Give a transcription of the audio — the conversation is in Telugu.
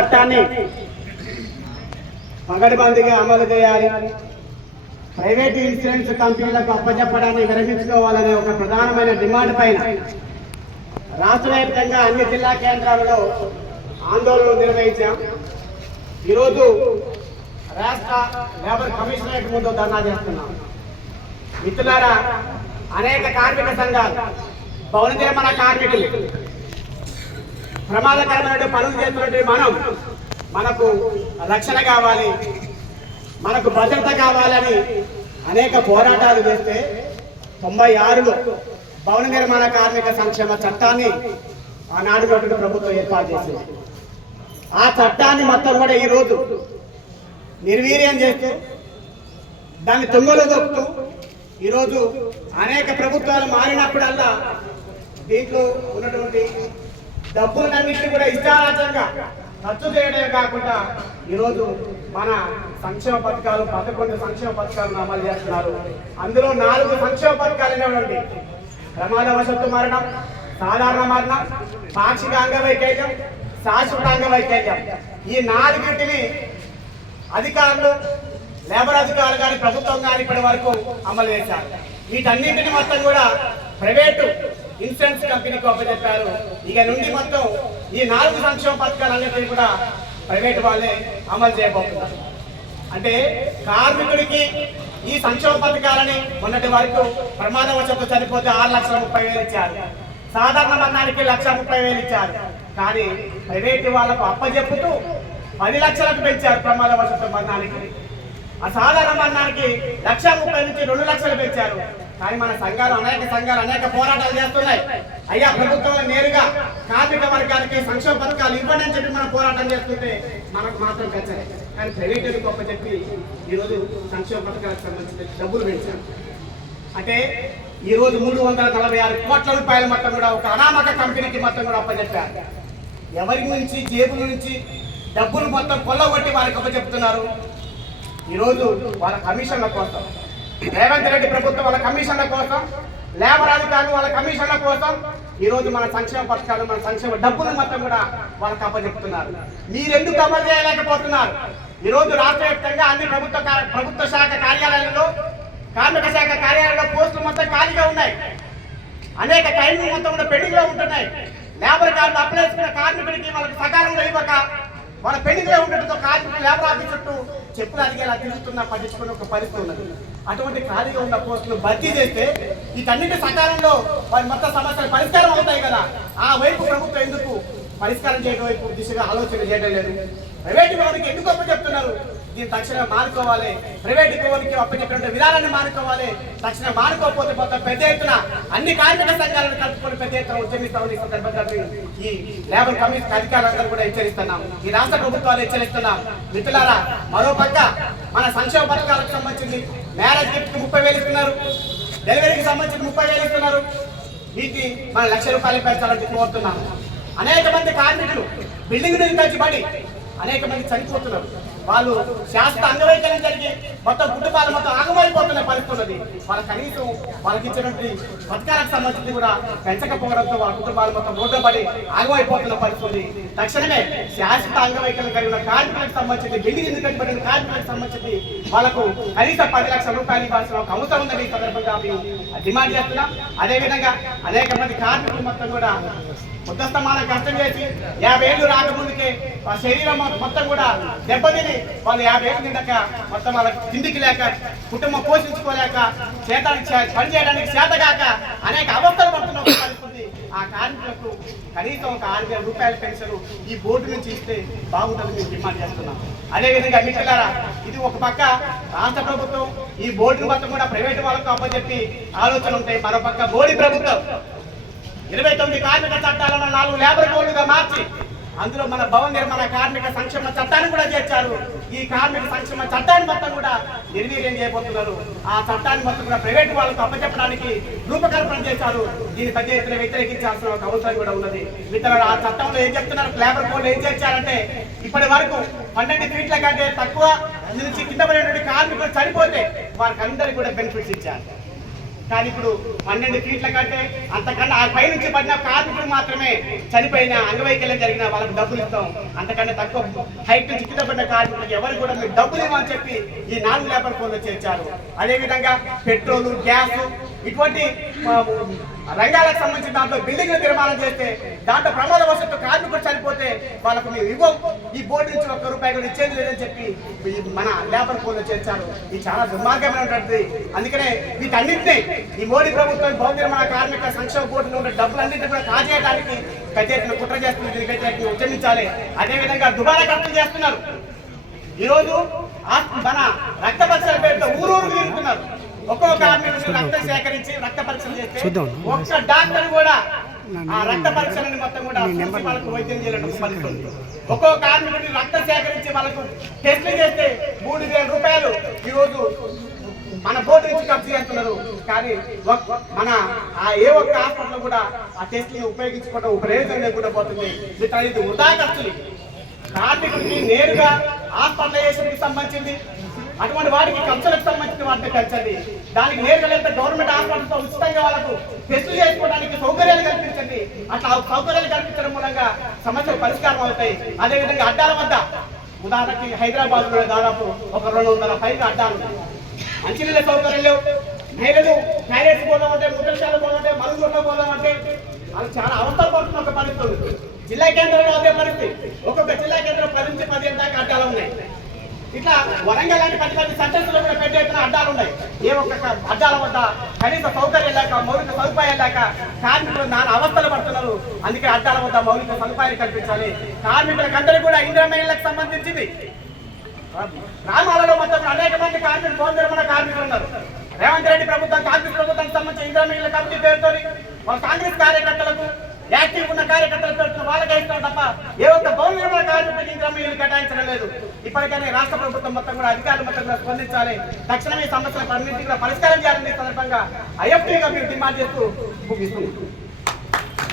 చట్టాన్ని పగడిబందిగా అమలు చేయాలి. ప్రైవేట్ ఇన్సూరెన్స్ కంపెనీలకు అప్పచెప్పడాన్ని విరమించుకోవాలనే ఒక ప్రధానమైన డిమాండ్ పైన రాష్ట్ర వ్యాప్తంగా అన్ని జిల్లా కేంద్రాలలో ఆందోళనలు నిర్వహించాం. ఈరోజు రాష్ట్ర లేబర్ కమిషనరేట్ ముందు ధర్నా చేస్తున్నాం. మిత్రులారా అనేక కార్మిక సంఘాలు భవన నిర్మాణ కార్మికులు ప్రమాదకరమైన పనులు చేస్తున్నటువంటి మనం మనకు రక్షణ కావాలి మనకు భద్రత కావాలని అనేక పోరాటాలు చేస్తే తొంభై ఆరులో భవన నిర్మాణ కార్మిక సంక్షేమ చట్టాన్ని ఆనాడు ఉన్నటువంటి ప్రభుత్వం ఏర్పాటు చేసింది. ఆ చట్టాన్ని మొత్తం కూడా ఈరోజు నిర్వీర్యం చేస్తూ దాన్ని తొంగలు దొక్కుతూ ఈరోజు అనేక ప్రభుత్వాలు మారినప్పుడల్లా దీంట్లో ఉన్నటువంటి డబ్బులన్నింటినీ కూడా ఇష్టారాజ్యంగా ఖర్చు చేయడమే కాకుండా ఈరోజు మన సంక్షేమ పథకాలు పదకొండు సంక్షేమ పథకాలను అమలు చేస్తున్నారు. అందులో నాలుగు సంక్షేమ పథకాలు అనేవండి ప్రమాదవశత్తు మరణం సాధారణ మరణం పాక్షిక అంగవైకల్యం శాశ్వత అంగవైకల్యం. ఈ నాలుగింటిని అధికారులు లేబర్ అధికారులు కానీ ప్రభుత్వం కానీ ఇప్పటి వరకు అమలు చేశారు. వీటన్నింటిని మొత్తం కూడా ప్రైవేటు ఇన్సూరెన్స్ కంపెనీకి అప్పచెప్పారు ఇక నుండి మొత్తం ఈ నాలుగు సంక్షేమ అనేటివి కూడా ప్రైవేట్ వాళ్ళే అమలు చేయబోతున్నారు. అంటే కార్మికుడికి ఈ సంక్షేమ పథకాలని మొన్నటి వరకు ప్రమాదవశత్తు చనిపోతే ఆరు లక్షల ముప్పై వేలు ఇచ్చారు. సాధారణ మరణానికి లక్ష ముప్పై వేలు ఇచ్చారు. కానీ ప్రైవేట్ వాళ్ళకు అప్పచెప్పుతూ పది లక్షలకు పెంచారు ప్రమాదవశత్తు మరణానికి. ఆ సాధారణ మరణానికి లక్ష ముప్పై నుంచి రెండు లక్షలు పెంచారు. కానీ మన సంఘాలు అనేక సంఘాలు అనేక పోరాటాలు చేస్తున్నాయి. అయ్యా ప్రభుత్వం నేరుగా కార్మిక వర్గానికి సంక్షేమ పథకాలు ఇవ్వండి అని చెప్పి మనం పోరాటం చేస్తుంటే మనకు మాత్రం పెంచాలి కానీ ప్రైవేట్ గొప్ప చెప్పి ఈరోజు సంక్షేమ పథకాలకు సంబంధించిన డబ్బులు పెంచారు. అంటే ఈ రోజు మూడు వందల నలభై ఆరు కోట్ల రూపాయల మొత్తం కూడా ఒక అనామక కంపెనీకి మొత్తం కూడా అప్పచెప్పారు. ఎవరి నుంచి జేబుల నుంచి డబ్బులు మొత్తం కొల్లగొట్టి వారికి అప్పచెప్తున్నారు. ఈరోజు వాళ్ళ కమిషన్ల కోసం రేవంత్ రెడ్డి ప్రభుత్వం వాళ్ళ కమిషన్ల కోసం లేబర్ అధికారులు వాళ్ళ కమిషన్ల కోసం ఈ రోజు మన సంక్షేమ పథకాలు మన సంక్షేమ డబ్బులు మొత్తం కూడా వాళ్ళకి అప్పచెప్తున్నారు. మీరు ఎందుకు అమలు చేయలేకపోతున్నారు? ఈ రోజు రాష్ట్ర వ్యాప్తంగా అన్ని ప్రభుత్వ కా- ప్రభుత్వ శాఖ కార్యాలయాల్లో కార్మిక శాఖ కార్యాలయంలో పోస్టులు మొత్తం ఖాళీగా ఉన్నాయి. అనేక టైంలు మొత్తం కూడా పెండింగ్లో ఉంటున్నాయి. లేబర్ కార్డు అప్లై చేసుకున్న కార్మికుడికి వాళ్ళకి సకాలంలో ఇవ్వక వాళ్ళ పెండింగ్లో ఉండటంతో కార్మికులు లేబర్ ఆఫీస్ చుట్టూ చెప్పులు అడిగేలా తిరుగుతున్న పట్టించుకున్న ఒక పరిస్థితి ఉన్నది. అటువంటి ఖాళీగా ఉన్న పోస్టులు భర్తీ చేస్తే వీటన్నిటి సకాలంలో వారి మొత్తం సమస్యలు పరిష్కారం అవుతాయి కదా. ఆ వైపు ప్రభుత్వం ఎందుకు పరిష్కారం చేయడం వైపు దిశగా ఆలోచన చేయడం లేదు? ప్రైవేట్ వ్యవస్థకి ఎందుకు అప్పు చెప్తున్నారు? దీన్ని తక్షణం మానుకోవాలి. ప్రైవేట్ వ్యవస్థకి అప్పచెప్పినటువంటి విధానాన్ని మానుకోవాలి. తక్షణం మానుకోకపోతే మొత్తం పెద్ద ఎత్తున అన్ని కార్మిక సంఘాలను కలుపుకొని పెద్ద ఎత్తున ఉద్యమిస్తామని సందర్భంగా ఈ లేబర్ కమిషన్ అధికారులందరూ కూడా హెచ్చరిస్తున్నాం. ఈ రాష్ట్ర ప్రభుత్వాలు హెచ్చరిస్తున్నాం. మిత్రులారా మరో పక్క మన సంక్షేమ పథకాలకు సంబంధించి మ్యారేజ్ గిఫ్ట్ ముప్పై వేలు ఇస్తున్నారు. డెలివరీకి సంబంధించి ముప్పై వేలు ఇస్తున్నారు. వీటిని మన లక్ష రూపాయలు పెంచాలని చెప్పి కోరుతున్నాను. అనేక మంది కార్మికులు బిల్డింగ్ నుంచి తెచ్చిబడి అనేక మంది చనిపోతున్నారు. వాళ్ళు శాస్త్ర అంగవైకల్యం జరిగి మొత్తం కుటుంబాలు మొత్తం ఆగమైపోతున్న పరిస్థితున్నది. వాళ్ళ కనీసం వాళ్ళకి ఇచ్చినటువంటి పథకాలకు సంబంధించి కూడా పెంచకపోవడంతో వాళ్ళ కుటుంబాలు మొత్తం రోడ్డు పడి ఆగమైపోతున్న పరిస్థితుంది తక్షణమే శాశ్వత అంగవైకల్యం కలిగిన కార్మికులకు సంబంధించి బిల్డింగ్ ఎందుకు పడిన కార్మికులకు సంబంధించి వాళ్ళకు కనీస పది లక్షల రూపాయలు ఇవ్వాల్సిన ఒక అవసరం ఉందని ఈ సందర్భంగా మేము డిమాండ్ చేస్తున్నాం. అదేవిధంగా అనేక మంది కార్మికులు మొత్తం కూడా ఉద్దస్తమానం కష్టం చేసి యాభై ఏళ్ళు రాకముందుకే వాళ్ళ శరీరం మొత్తం కూడా దెబ్బతిని వాళ్ళు యాభై ఏళ్ళు నిండక మొత్తం వాళ్ళ తిండికి లేక కుటుంబం పోషించుకోలేక చేతానికి పని చేయడానికి చేతగాక అనేక అవస్థలు పడుతున్న పరిస్థితి. ఆ కార్మికులకు కనీసం ఒక ఆరు వేల రూపాయల పెన్షన్ ఈ బోర్డు నుంచి ఇస్తే బాగుంటుంది మేము డిమాండ్ చేస్తున్నాం. అదేవిధంగా మిత్రులారా ఇది ఒక పక్క రాష్ట్ర ప్రభుత్వం ఈ బోర్డును మొత్తం కూడా ప్రైవేట్ వాళ్ళకు అప్పచెప్పి ఆలోచన ఉంటాయి. మరో పక్క మోడీ ప్రభుత్వం. ఇరవై తొమ్మిది కార్మిక చట్టాలను నాలుగు లేబర్ కోడ్లుగా మార్చి అందులో మన భవన నిర్మాణ కార్మిక సంక్షేమ చట్టాన్ని కూడా చేర్చారు. ఈ కార్మిక సంక్షేమ చట్టాన్ని మొత్తం కూడా నిర్వీర్యం చేయబోతున్నారు. ఆ చట్టాన్ని మొత్తం కూడా ప్రైవేట్ వాళ్ళకు అప్పచెప్పడానికి రూపకల్పన చేశారు. దీన్ని పెద్ద ఎత్తున వ్యతిరేకించాల్సిన ఒక అవసరం కూడా ఉన్నది. మిత్రులు ఆ చట్టంలో ఏం చెప్తున్నారు? లేబర్ కోడ్ ఏం చేర్చారంటే ఇప్పటి వరకు పన్నెండు ఫీట్ల కంటే తక్కువ నుంచి కింద పడినటువంటి కార్మికులు చనిపోతే వారికి అందరికీ కూడా బెనిఫిట్స్ ఇచ్చారు. కానీ ఇప్పుడు పన్నెండు ఫీట్ల కంటే అంతకన్నా ఆ పై నుంచి పడిన కార్మికుడు మాత్రమే చనిపోయిన అంగవైకల్యం జరిగిన వాళ్ళకి డబ్బులు ఇస్తాం. అంతకన్నా తక్కువ హైట్ నుంచి కింద పడిన కార్మికులకు ఎవరు కూడా మీరు డబ్బులు ఇవ్వమని చెప్పి ఈ నాలుగు లేబర్ కోడ్లు చేర్చారు. అదేవిధంగా పెట్రోలు గ్యాస్ ఇటువంటి రంగాలకు సంబంధించిన దాంట్లో బిల్డింగ్లు నిర్మాణం చేస్తే దాంట్లో ప్రమాదవశత్తు కార్మికుడు చనిపోతే వాళ్ళకు మేము ఇవ్వం. ఈ బోర్డు నుంచి ఒక్క రూపాయి కూడా ఇచ్చేది లేదని చెప్పి మన లేబర్ కోడ్లో చేర్చారు. ఇది చాలా దుర్మార్గమైనటువంటిది. అందుకనే వీటన్నింటినీ ఈ మోడీ ప్రభుత్వం భవన నిర్మాణ కార్మిక సంక్షేమ బోర్డులో ఉన్న డబ్బులన్నింటినీ కూడా కాజేయడానికి పెద్ద ఎత్తున కుట్ర చేస్తున్న దీనికి వ్యతిరేకంగా ఉద్యమించాలి. అదేవిధంగా దుబారా ఖర్చులు చేస్తున్నారు. ఈరోజు మన రక్త పేరుతో ఊరూరు తిరుగుతున్నారు. ఒక్కో కార్మికుడు రక్తం సేకరించి రక్త పరీక్షలు చేస్తే. ఒక్క డాక్టర్ కూడా ఆ రక్త పరీక్షలని మొత్తం కూడా వాళ్ళకు వైద్యం చేయడం పరిస్థితి ఉంది. ఒక్కో కార్మికుడిని రక్తం సేకరించి వాళ్ళకు టెస్టులు చేస్తే మూడు వేల రూపాయలు ఈరోజు మన బోర్డు నుంచి ఖర్చు చేస్తున్నారు. కానీ మన ఆ ఏ ఒక్క హాస్పిటల్ కూడా ఆ టెస్ట్ని ఉపయోగించుకోవడం ప్రయోజనం లేకుండా పోతుంది. ఇది వృధా ఖర్చులు. కార్మికుడికి నేరుగా హాస్పిటలైజేషన్కి సంబంధించింది. అటువంటి వాటికి ఖర్చులకు సంబంధించిన వాటిని పెంచండి. దానికి నేరుగా గవర్నమెంట్ హాస్పిటల్తో ఉచితంగా వాళ్ళకు టెస్టులు చేసుకోవడానికి సౌకర్యాలు కల్పించండి. అట్లా సౌకర్యాలు కల్పించడం మూలంగా సమస్యలు పరిష్కారం అవుతాయి. అదేవిధంగా అడ్డాల వద్ద ఉదాహరణకి హైదరాబాద్లో దాదాపు ఒక రెండు వందల పైగా అడ్డాలు మంచినీళ్ళ సౌకర్యం లేవు. మహిళలు టాయిలెట్స్ పోదాం అంటే ముద్రశాల పోదాం అంటే మరుగుదొడ్ల పోదాం అంటే వాళ్ళు చాలా అవసరం పడుతున్న ఒక పరిస్థితి జిల్లా కేంద్రంలో అదే పరిస్థితి. ఒక్కొక్క జిల్లా కేంద్రం పది నుంచి పది ఇట్లా వరంగల్ లాంటి పెద్ద పెద్ద సెంటర్స్లో కూడా పెద్ద ఎత్తున అడ్డాలు ఉన్నాయి. ఏ ఒక్క అడ్డాల వద్ద కనీస సౌకర్యం లేక మౌలిక సదుపాయం లేక కార్మికులు నానా అవస్థలు పడుతున్నారు. అందుకే అడ్డాల వద్ద మౌలిక సదుపాయాలు కల్పించాలి. కార్మికులకందరూ కూడా ఇంద్రమేళ్ళకు సంబంధించింది. గ్రామాలలో మొత్తం అనేక మంది కార్మికులు భవన నిర్మాణ కార్మికులు ఉన్నారు. రేవంత్ రెడ్డి ప్రభుత్వం కాంగ్రెస్ ప్రభుత్వానికి సంబంధించిన ఇంద్రమీళ్ళ కమిటీ పేరుతో వాళ్ళ కాంగ్రెస్ కార్యకర్తలకు యాక్టివ్ ఉన్న కార్యకర్తలు పేరుతో వాళ్ళకే ఇస్తాం తప్ప ఏ ఒక్క భవన నిర్మాణ కేటాయించడం లేదు. ఇప్పటికైనా రాష్ట్ర ప్రభుత్వం మొత్తం కూడా అధికారులు మొత్తం కూడా స్పందించాలి. తక్షణమే సమస్యలకు అన్నింటినీ కూడా పరిష్కారం చేయాలని సందర్భంగా ఐఎఫ్టీగా మీరు డిమాండ్ చేస్తూ ముగిస్తుంది